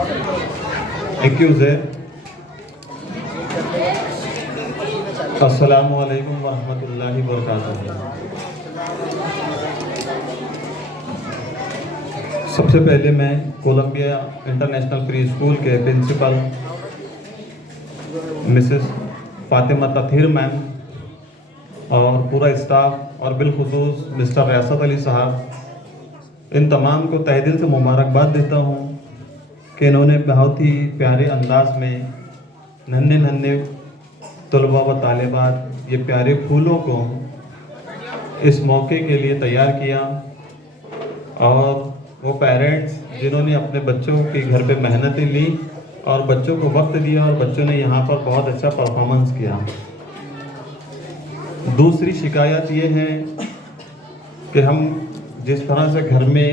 Accused है। अस्सलामु अलैकुम वरहमतुल्लाहि वबरकातुहू। सबसे पहले मैं कोलंबिया इंटरनेशनल प्री स्कूल के principal Mrs Fatima Tatheer ma'am और पूरा स्टाफ और बिलखुसूस मिस्टर रियासत अली साहब, इन तमाम को तहे दिल से मुबारकबाद देता हूँ कि इन्होंने बहुत ही प्यारे अंदाज में नन्हे नन्हे तलबा व तालिबात ये प्यारे फूलों को इस मौके के लिए तैयार किया। और वो पेरेंट्स जिन्होंने अपने बच्चों की घर पे मेहनतें ली और बच्चों को वक्त दिया और बच्चों ने यहाँ पर बहुत अच्छा परफॉर्मेंस किया। दूसरी शिकायत ये है कि हम जिस तरह से घर में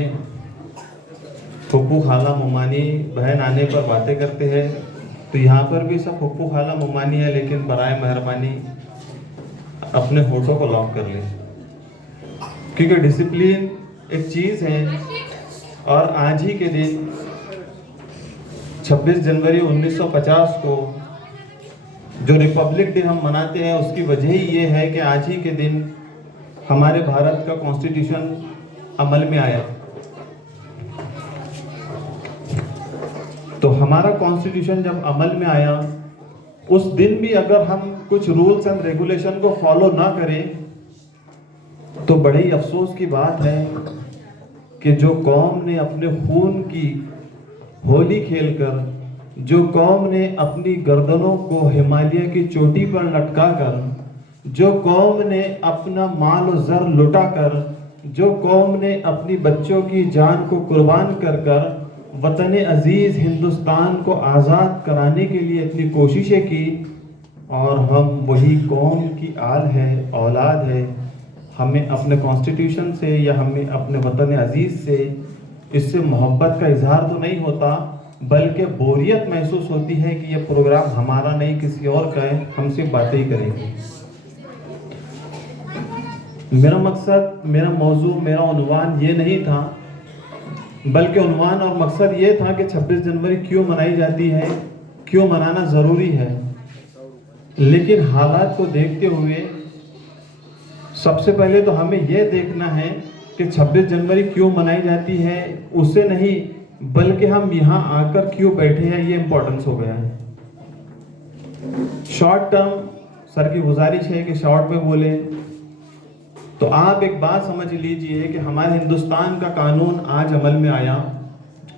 फुप्पू खाला मुमानी बहन आने पर बातें करते हैं, तो यहाँ पर भी सब फुप्पू खाला मुमानी है, लेकिन बराए मेहरबानी अपने होठों को लॉक कर लें, क्योंकि डिसिप्लिन एक चीज़ है। और आज ही के दिन 26 जनवरी 1950 को जो रिपब्लिक डे हम मनाते हैं, उसकी वजह ही ये है कि आज ही के दिन हमारे भारत का कॉन्स्टिट्यूशन अमल में आया। तो हमारा कॉन्स्टिट्यूशन जब अमल में आया, उस दिन भी अगर हम कुछ रूल्स एंड रेगुलेशन को फॉलो ना करें तो बड़े ही अफसोस की बात है कि जो कौम ने अपने खून की होली खेलकर, जो कौम ने अपनी गर्दनों को हिमालय की चोटी पर लटकाकर, जो कौम ने अपना माल और ज़र लुटाकर, जो कौम ने अपनी बच्चों की जान को कुर्बान कर कर वतन अजीज़ हिंदुस्तान को आज़ाद कराने के लिए इतनी कोशिशें की, और हम वही कौम की आल है, औलाद है। हमें अपने कॉन्स्टिट्यूशन से या हमें अपने वतन अजीज़ से इससे मोहब्बत का इजहार तो नहीं होता, बल्कि बोरियत महसूस होती है कि यह प्रोग्राम हमारा नहीं किसी और का है, हम सिर्फ बातें ही करेंगे। मेरा मकसद, मेरा मौजू, मेरा उन्वान ये नहीं था, बल्कि उन्वान और मकसद ये था कि 26 जनवरी क्यों मनाई जाती है, क्यों मनाना ज़रूरी है। लेकिन हालात को देखते हुए सबसे पहले तो हमें यह देखना है कि 26 जनवरी क्यों मनाई जाती है, उससे नहीं बल्कि हम यहाँ आकर क्यों बैठे हैं, ये इम्पोर्टेंस हो गया है। शॉर्ट टर्म सर की गुजारिश है कि शॉर्ट में बोले। तो आप एक बात समझ लीजिए कि हमारे हिंदुस्तान का कानून आज अमल में आया,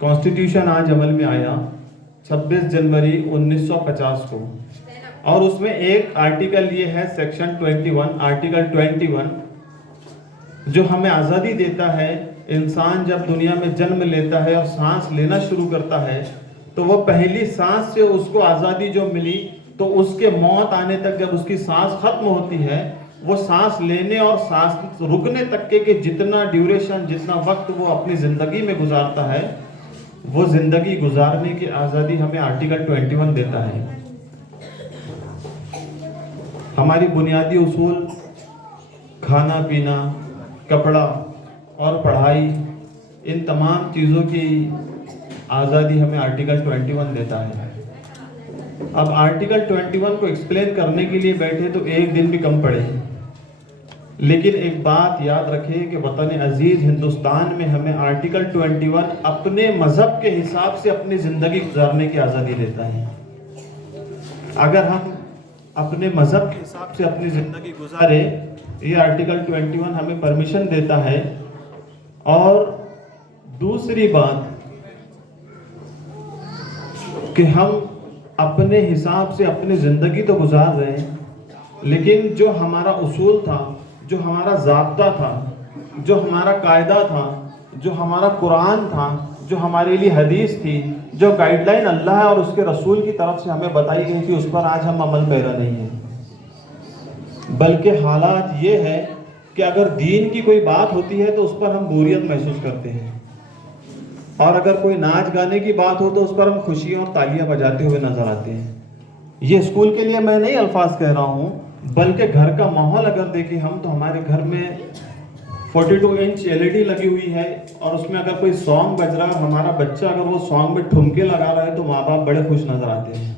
कॉन्स्टिट्यूशन आज अमल में आया 26 जनवरी 1950 को, और उसमें एक आर्टिकल ये है सेक्शन 21, आर्टिकल 21, जो हमें आज़ादी देता है। इंसान जब दुनिया में जन्म लेता है और सांस लेना शुरू करता है, तो वो पहली सांस से उसको आज़ादी जो मिली, तो उसके मौत आने तक जब उसकी सांस खत्म होती है, वो सांस लेने और सांस रुकने तक के जितना ड्यूरेशन, जितना वक्त वो अपनी ज़िंदगी में गुजारता है, वो ज़िंदगी गुजारने की आज़ादी हमें आर्टिकल 21 देता है। हमारी बुनियादी उसूल, खाना पीना, कपड़ा और पढ़ाई, इन तमाम चीज़ों की आज़ादी हमें आर्टिकल 21 देता है। अब आर्टिकल 21 को एक्सप्लेन करने के लिए बैठे तो एक दिन भी कम पड़े, लेकिन एक बात याद रखें कि वतन अजीज़ हिंदुस्तान में हमें आर्टिकल 21 अपने मज़हब के हिसाब से अपनी ज़िंदगी गुजारने की आज़ादी देता है। अगर हम अपने मज़हब के हिसाब से अपनी ज़िंदगी गुजारे, ये आर्टिकल 21 हमें परमिशन देता है। और दूसरी बात कि हम अपने हिसाब से अपनी ज़िंदगी तो गुजार रहे हैं, लेकिन जो हमारा उसूल था, जो हमारा ज़ाब्ता था, जो हमारा कायदा था, जो हमारा कुरान था, जो हमारे लिए हदीस थी, जो गाइडलाइन अल्लाह और उसके रसूल की तरफ से हमें बताई गई थी, उस पर आज हम अमल पैरा नहीं है। बल्कि हालात ये है कि अगर दीन की कोई बात होती है तो उस पर हम बोरियत महसूस करते हैं, और अगर कोई नाच गाने की बात हो तो उस पर हम खुशियाँ और तालियां बजाते हुए नजर आते हैं। ये स्कूल के लिए मैं नहीं अल्फाज कह रहा हूँ, बल्कि घर का माहौल अगर देखें हम, तो हमारे घर में 42 इंच LED लगी हुई है और उसमें अगर कोई सॉन्ग बज रहा है, हमारा बच्चा अगर वो सॉन्ग में ठुमके लगा रहा है तो माँ बाप बड़े खुश नजर आते हैं।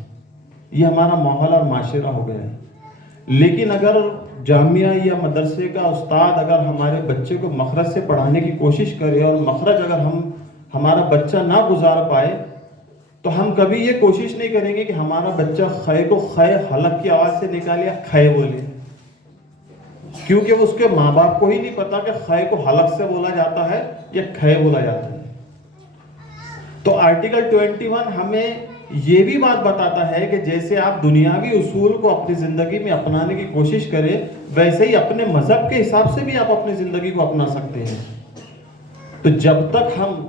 ये हमारा माहौल और माशरा हो गया है। लेकिन अगर जामिया या मदरसे का उस्ताद अगर हमारे बच्चे को मखरज से पढ़ाने की कोशिश करे और मखरज अगर हमारा बच्चा ना गुजार पाए, तो हम कभी ये कोशिश नहीं करेंगे कि हमारा बच्चा खय को खय हलक की आवाज़ से निकाले या खय बोले, क्योंकि उसके माँ बाप को ही नहीं पता कि खय को हलक से बोला जाता है या खय बोला जाता है। तो आर्टिकल 21 हमें ये भी बात बताता है कि जैसे आप दुनियावी उसूल को अपनी ज़िंदगी में अपनाने की कोशिश करें, वैसे ही अपने मज़हब के हिसाब से भी आप अपनी ज़िंदगी को अपना सकते हैं। तो जब तक हम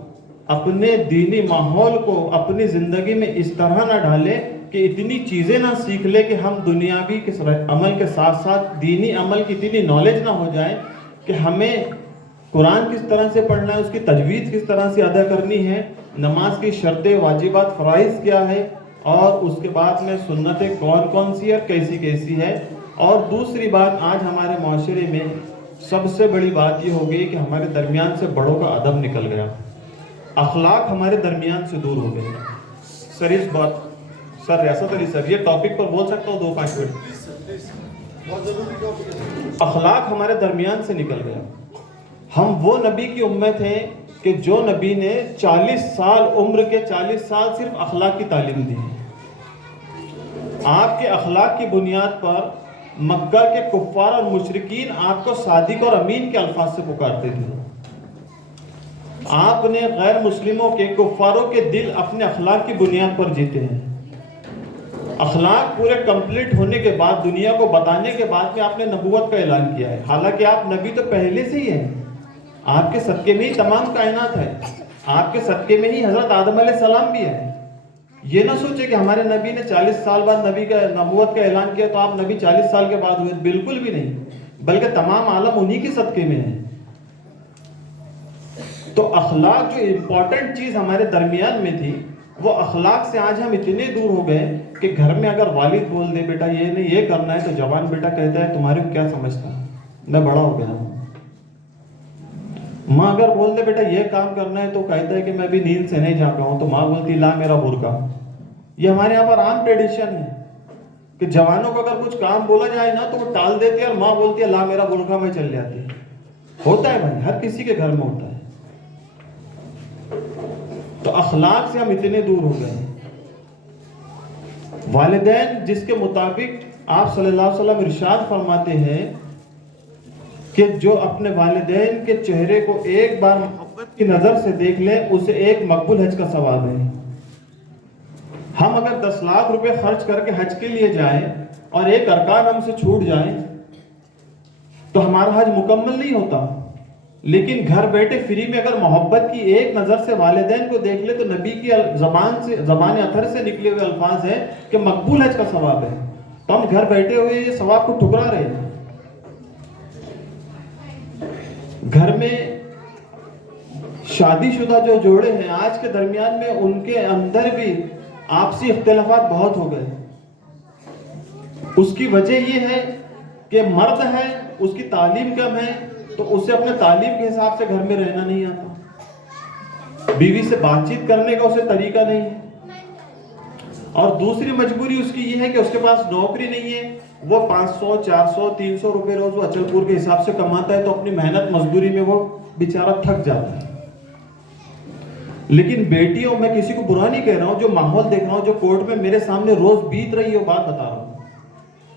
अपने दीनी माहौल को अपनी ज़िंदगी में इस तरह ना डालें कि इतनी चीज़ें ना सीख ले कि हम दुनियावी के अमल के साथ साथ दीनी अमल की इतनी नॉलेज ना हो जाए कि हमें कुरान किस तरह से पढ़ना है, उसकी तजवीज़ किस तरह से अदा करनी है, नमाज की शर्तें वाजिबात फ़राइज़ क्या है, और उसके बाद में सुन्नतें कौन कौन सी और कैसी कैसी है। और दूसरी बात, आज हमारे माशरे में सबसे बड़ी बात ये हो गई कि हमारे दरमियान से बड़ों का अदब निकल गया, अखलाक हमारे दरमियान से दूर हो गए। सर इस बात सर रियासत अली सर, ये टॉपिक पर बोल सकता हूँ 2-5 मिनट? अखलाक हमारे दरमियान से निकल गया। हम वो नबी की उम्मत हैं कि जो नबी ने 40 साल उम्र के 40 साल सिर्फ अखलाक की तालीम दी। आपके अखलाक की बुनियाद पर मक्का के कुफ्फार और मुशरिकीन आपको सादिक और अमीन के अल्फाज से पुकारते थे। आपने गैर मुस्लिमों के कुफ्फारों के दिल अपने अखलाक की बुनियाद पर जीते हैं। अखलाक पूरे कंप्लीट होने के बाद, दुनिया को बताने के बाद में आपने नबूवत का ऐलान किया है। हालांकि आप नबी तो पहले से ही हैं, आपके सदके में ही तमाम कायनात है, आपके सदके में ही हजरत आदम अलैहिस्सलाम भी है। ये ना सोचे कि हमारे नबी ने 40 साल बाद नबी का नबूवत का ऐलान किया तो आप नबी 40 साल के बाद हुए, बिल्कुल भी नहीं, बल्कि तमाम आलम उन्हीं के सदके में है। तो अखलाक जो इम्पोर्टेंट चीज़ हमारे दरमियान में थी, वो अखलाक से आज हम इतने दूर हो गए कि घर में अगर वालिद बोल दे बेटा ये नहीं ये करना है, तो जवान बेटा कहता है तुम्हारे को क्या समझता है, मैं बड़ा हो गया हूँ। माँ अगर बोल दे बेटा ये काम करना है, तो कहता है कि मैं भी नींद से नहीं जागा हूँ, तो माँ बोलती ला मेरा बुर्का। ये हमारे यहाँ पर आम ट्रेडिशन है कि जवानों को अगर कुछ काम बोला जाए ना तो वो टाल देते हैं और माँ बोलती है ला मेरा बुर्का, में चल जाती है। होता है भाई, हर किसी के घर में होता है। तो अखलाक से हम इतने दूर हो गए। वालिदैन जिसके मुताबिक आप सल्लल्लाहु अलैहि वसल्लम इरशाद फरमाते हैं कि जो अपने वालिदैन के चेहरे को एक बार मोहब्बत की नजर से देख ले, उसे एक मकबूल हज का सवाब है। हम अगर 10 लाख रुपए खर्च करके हज के लिए जाएं और एक अरकान हमसे छूट जाए तो हमारा हज मुकम्मल नहीं होता। लेकिन घर बैठे फ्री में अगर मोहब्बत की एक नजर से वालिदैन को देख ले तो नबी की ज़बान अथर से निकले हुए अल्फाज है कि मकबूल हज का सवाब है। तो हम घर बैठे हुए ये सवाब को ठुकरा रहे हैं। घर में शादीशुदा जो जोड़े हैं आज के दरमियान में, उनके अंदर भी आपसी इख्तिलाफात बहुत हो गए। उसकी वजह यह है कि मर्द है, उसकी तालीम कम है, तो उसे अपने तालीम के हिसाब से घर में रहना नहीं आता, बीवी से बातचीत करने का उसे तरीका नहीं है, और दूसरी मजबूरी उसकी ये है कि उसके पास नौकरी नहीं है। वो 500, 400, 300 रुपए रोज वो अचलपुर के हिसाब से कमाता है, तो अपनी मेहनत मजदूरी में वो बेचारा थक जाता है। लेकिन बेटियों, मैं किसी को बुरा नहीं कह रहा हूँ, जो माहौल देख रहा हूँ, जो कोर्ट में मेरे सामने रोज बीत रही है, बात बता रहा हूँ।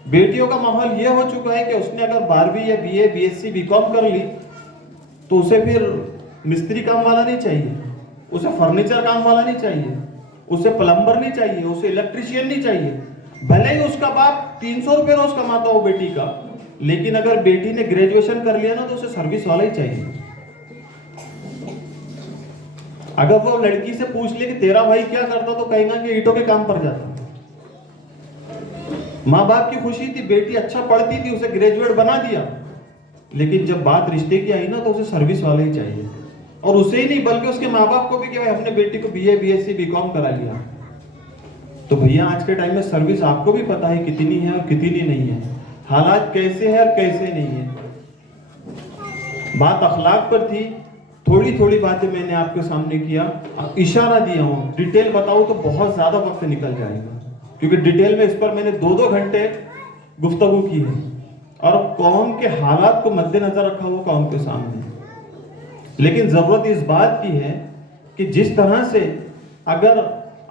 बेटियों का माहौल यह हो चुका है कि उसने अगर 12वीं या BA, BSc, BCom कर ली तो उसे फिर मिस्त्री काम वाला नहीं चाहिए, उसे फर्नीचर काम वाला नहीं चाहिए, उसे प्लम्बर नहीं चाहिए, उसे इलेक्ट्रिशियन नहीं चाहिए। भले ही उसका बाप 300 रुपए रोज कमाता हो बेटी का, लेकिन अगर बेटी ने ग्रेजुएशन कर लिया ना तो उसे सर्विस वाला ही चाहिए। अगर वो लड़की से पूछ ले कि तेरा भाई क्या करता, तो कहेगा कि ईंटों के काम पर जाता। माँ बाप की खुशी थी, बेटी अच्छा पढ़ती थी, उसे ग्रेजुएट बना दिया, लेकिन जब बात रिश्ते की आई ना तो उसे सर्विस वाला ही चाहिए। और उसे ही नहीं बल्कि उसके माँ बाप को भी कि भाई अपने बेटी को BA, BSc, BCom करा लिया। तो भैया आज के टाइम में सर्विस आपको भी पता है कितनी है और कितनी नहीं है, हालात कैसे है और कैसे नहीं है। بات اخلاق پر تھی، تھوڑی تھوڑی باتیں میں نے آپ کے سامنے کیا، اشارہ دیا ہوں، ڈیٹیل بتاؤں تو بہت زیادہ وقت نکل جائے گا، کیونکہ ڈیٹیل میں اس پر میں نے 2 گھنٹے گفتگو کی ہے، اور قوم کے حالات کو مد نظر رکھا ہوا قوم کے سامنے. لیکن ضرورت اس بات کی ہے کہ جس طرح سے اگر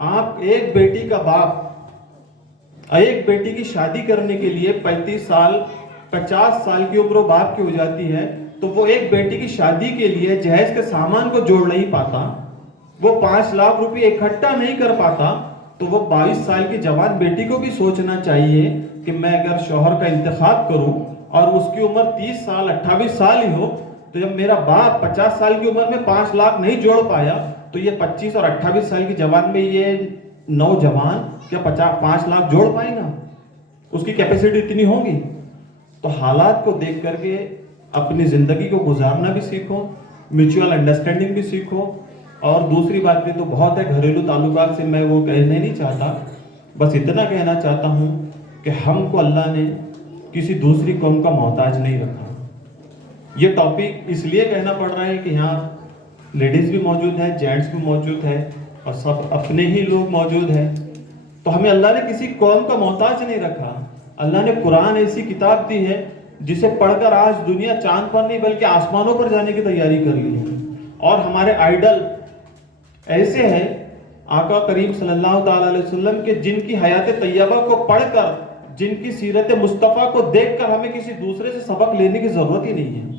آپ ایک بیٹی کا باپ ایک بیٹی کی شادی کرنے کے لیے 35 سال 50 سال کی عمر باپ کی ہو جاتی ہے، تو وہ ایک بیٹی کی شادی کے لیے جہیز کے سامان کو جوڑ نہیں پاتا، وہ 5 لاکھ روپے اکٹھا نہیں کر پاتا، تو وہ 22 سال کی جوان بیٹی کو بھی سوچنا چاہیے کہ میں اگر شوہر کا انتخاب کروں اور اس کی عمر 30 سال 28 سال ہی ہو، تو جب میرا باپ 50 سال کی عمر میں 5 لاکھ نہیں جوڑ پایا، تو یہ 25 اور 28 سال کی جوان میں یہ نوجوان کیا 5 لاکھ جوڑ پائے گا؟ اس کی کیپیسٹی اتنی ہوگی؟ تو حالات کو دیکھ کر کے اپنی زندگی کو گزارنا بھی سیکھو، میوچول انڈرسٹینڈنگ بھی سیکھو. اور دوسری بات بھی تو بہت ہے گھریلو تعلقات سے میں وہ کہنے نہیں چاہتا، بس اتنا کہنا چاہتا ہوں کہ ہم کو اللہ نے کسی دوسری قوم کا محتاج نہیں رکھا. یہ ٹاپک اس لیے کہنا پڑ رہا ہے کہ یہاں لیڈیز بھی موجود ہیں، جینٹس بھی موجود ہیں، اور سب اپنے ہی لوگ موجود ہیں. تو ہمیں اللہ نے کسی قوم کا محتاج نہیں رکھا. اللہ نے قرآن ایسی کتاب دی ہے جسے پڑھ کر آج دنیا چاند پر نہیں بلکہ آسمانوں پر جانے کی تیاری کر لی ہے. اور ہمارے آئیڈل ایسے ہیں آقا کریم صلی اللہ تعالی علیہ وسلم کے، جن کی حیات طیبہ کو پڑھ کر، جن کی سیرت مصطفیٰ کو دیکھ کر ہمیں کسی دوسرے سے سبق لینے کی ضرورت ہی نہیں ہے.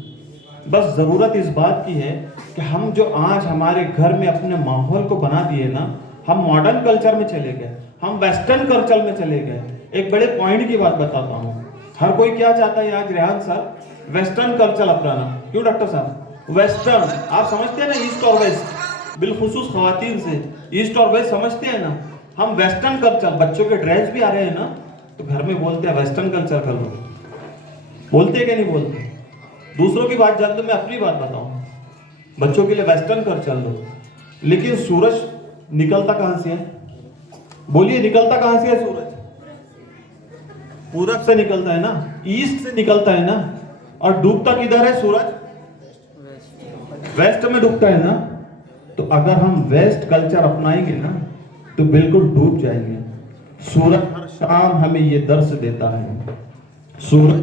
بس ضرورت اس بات کی ہے کہ ہم جو آج ہمارے گھر میں اپنے ماحول کو بنا دیے نا، ہم ماڈرن کلچر میں چلے گئے، ہم ویسٹرن کلچر میں چلے گئے. ایک بڑے پوائنٹ کی بات بتاتا ہوں. ہر کوئی کیا چاہتا ہے آج ریحان صاحب؟ ویسٹرن کلچر اپنانا. کیوں ڈاکٹر صاحب؟ ویسٹرن آپ سمجھتے ہیں نا، ایسٹ اور ویسٹ، بالخصوص خواتین سے ایسٹ اور ویسٹ سمجھتے ہیں نا. ہم ویسٹرن کلچر، بچوں کے ڈریس بھی آ رہے ہیں نا، تو گھر میں بولتے ہیں ویسٹرن کلچر کر لو. بولتے کہ نہیں بولتے؟ دوسروں کی بات جان دو، میں اپنی بات بتاؤں. بچوں کے لیے ویسٹرن کلچر لو، لیکن سورج نکلتا کہاں سے ہے؟ بولیے نکلتا کہاں سے ہے سورج؟ پورب سے نکلتا ہے نا، ایسٹ سے نکلتا ہے نا. اور ڈوبتا کدھر ہے سورج؟ ویسٹ میں ڈوبتا ہے نا. تو اگر ہم ویسٹ کلچر اپنائیں گے نا تو بالکل ڈوب جائیں گے. سورج ہر شام ہمیں یہ درس دیتا ہے، سورج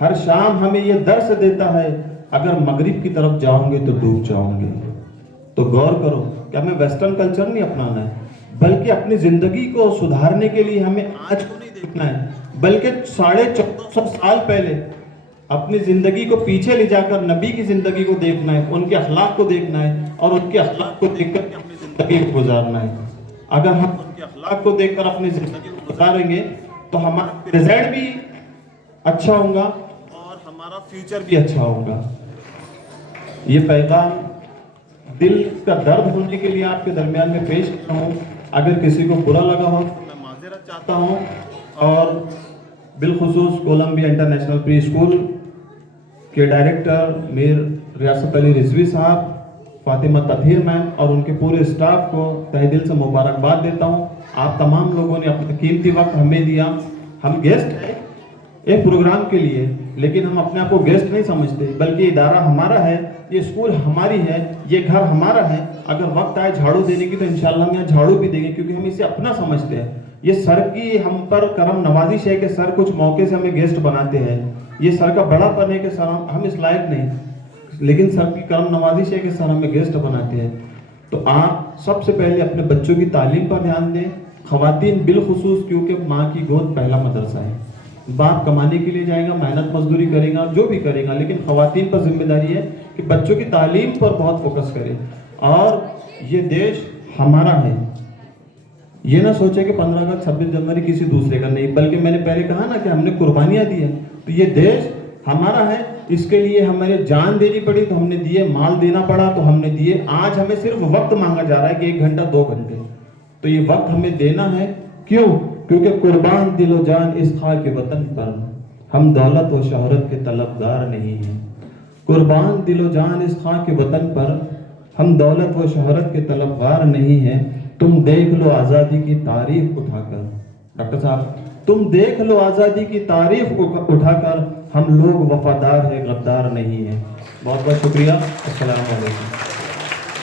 ہر شام ہمیں یہ درس دیتا ہے، اگر مغرب کی طرف جاؤں گے تو ڈوب جاؤں گے. تو غور کرو کہ ہمیں ویسٹرن کلچر نہیں اپنانا ہے، بلکہ اپنی زندگی کو سدھارنے کے لیے ہمیں آج کو نہیں دیکھنا ہے، بلکہ 1450 سال پہلے اپنی زندگی کو پیچھے لے جا کر نبی کی زندگی کو دیکھنا ہے، ان کے اخلاق کو دیکھنا ہے، اور ان کے اخلاق کو دیکھ کر اپنی زندگی کو گزارنا ہے. اگر ہم ان کے اخلاق کو دیکھ کر اپنی زندگی کو گزاریں گے تو ہمارا پریزنٹ بھی اچھا ہوگا اور ہمارا فیوچر بھی اچھا ہوگا. یہ پیغام دل کا درد ہونے کے لیے آپ کے درمیان میں پیش کرتا ہوں. اگر کسی کو برا لگا ہو تو میں معذرت چاہتا ہوں. اور بالخصوص کولمبیا انٹرنیشنل پری اسکول کے ڈائریکٹر میر ریاست علی رضوی صاحب، فاطمہ تطہیر میم اور ان کے پورے اسٹاف کو تہہ دل سے مبارکباد دیتا ہوں. آپ تمام لوگوں نے اپنا قیمتی وقت ہمیں دیا. ہم گیسٹ ہیں ایک پروگرام کے لیے، لیکن ہم اپنے آپ کو گیسٹ نہیں سمجھتے، بلکہ ادارہ ہمارا ہے، یہ اسکول ہماری ہے، یہ گھر ہمارا ہے. اگر وقت آئے جھاڑو دینے کی تو انشاءاللہ ہم یہاں جھاڑو بھی دیں گے، کیونکہ ہم اسے اپنا سمجھتے ہیں. یہ سر کی ہم پر کرم نوازش ہے کہ سر کچھ موقع سے ہمیں گیسٹ بناتے ہیں. یہ سر کا بڑا پن ہے کہ سر ہم اس لائق نہیں، لیکن سر کی کرم نوازش ہے کہ سر ہمیں گیسٹ بناتے ہیں. تو آپ سب سے پہلے اپنے بچوں کی تعلیم پر دھیان دیں، خواتین بالخصوص، کیونکہ ماں کی گود پہلا مدرسہ ہے. باپ کمانے کے لیے جائے گا، محنت مزدوری کرے گا، جو بھی کرے گا، لیکن خواتین پر ذمہ داری ہے کہ بچوں کی تعلیم پر بہت فوکس کرے. اور یہ دیش ہمارا ہے. یہ نہ سوچے کہ 15 اگست 26 جنوری کسی دوسرے کا نہیں، بلکہ میں نے پہلے کہا نا کہ ہم نے قربانیاں دی ہیں. تو یہ دیش ہمارا ہے، اس کے لیے ہمیں جان دینی پڑی تو ہم نے دیے، مال دینا پڑا تو ہم نے دیے. آج ہمیں صرف وقت مانگا جا رہا ہے کہ 1 گھنٹہ 2 گھنٹے، تو یہ وقت ہمیں دینا ہے. کیوں؟ کیونکہ قربان دل و جان اس خاک وطن پر، ہم دولت و شہرت کے طلبگار نہیں ہیں. قربان دل و جان اس خاک وطن پر، ہم دولت و شہرت کے طلبگار نہیں ہیں. تم دیکھ لو آزادی کی تاریخ اٹھا کر، ڈاکٹر صاحب تم دیکھ لو آزادی کی تاریخ اٹھا کر، ہم لوگ وفادار ہیں غدار نہیں ہیں. بہت بہت شکریہ. السلام علیکم.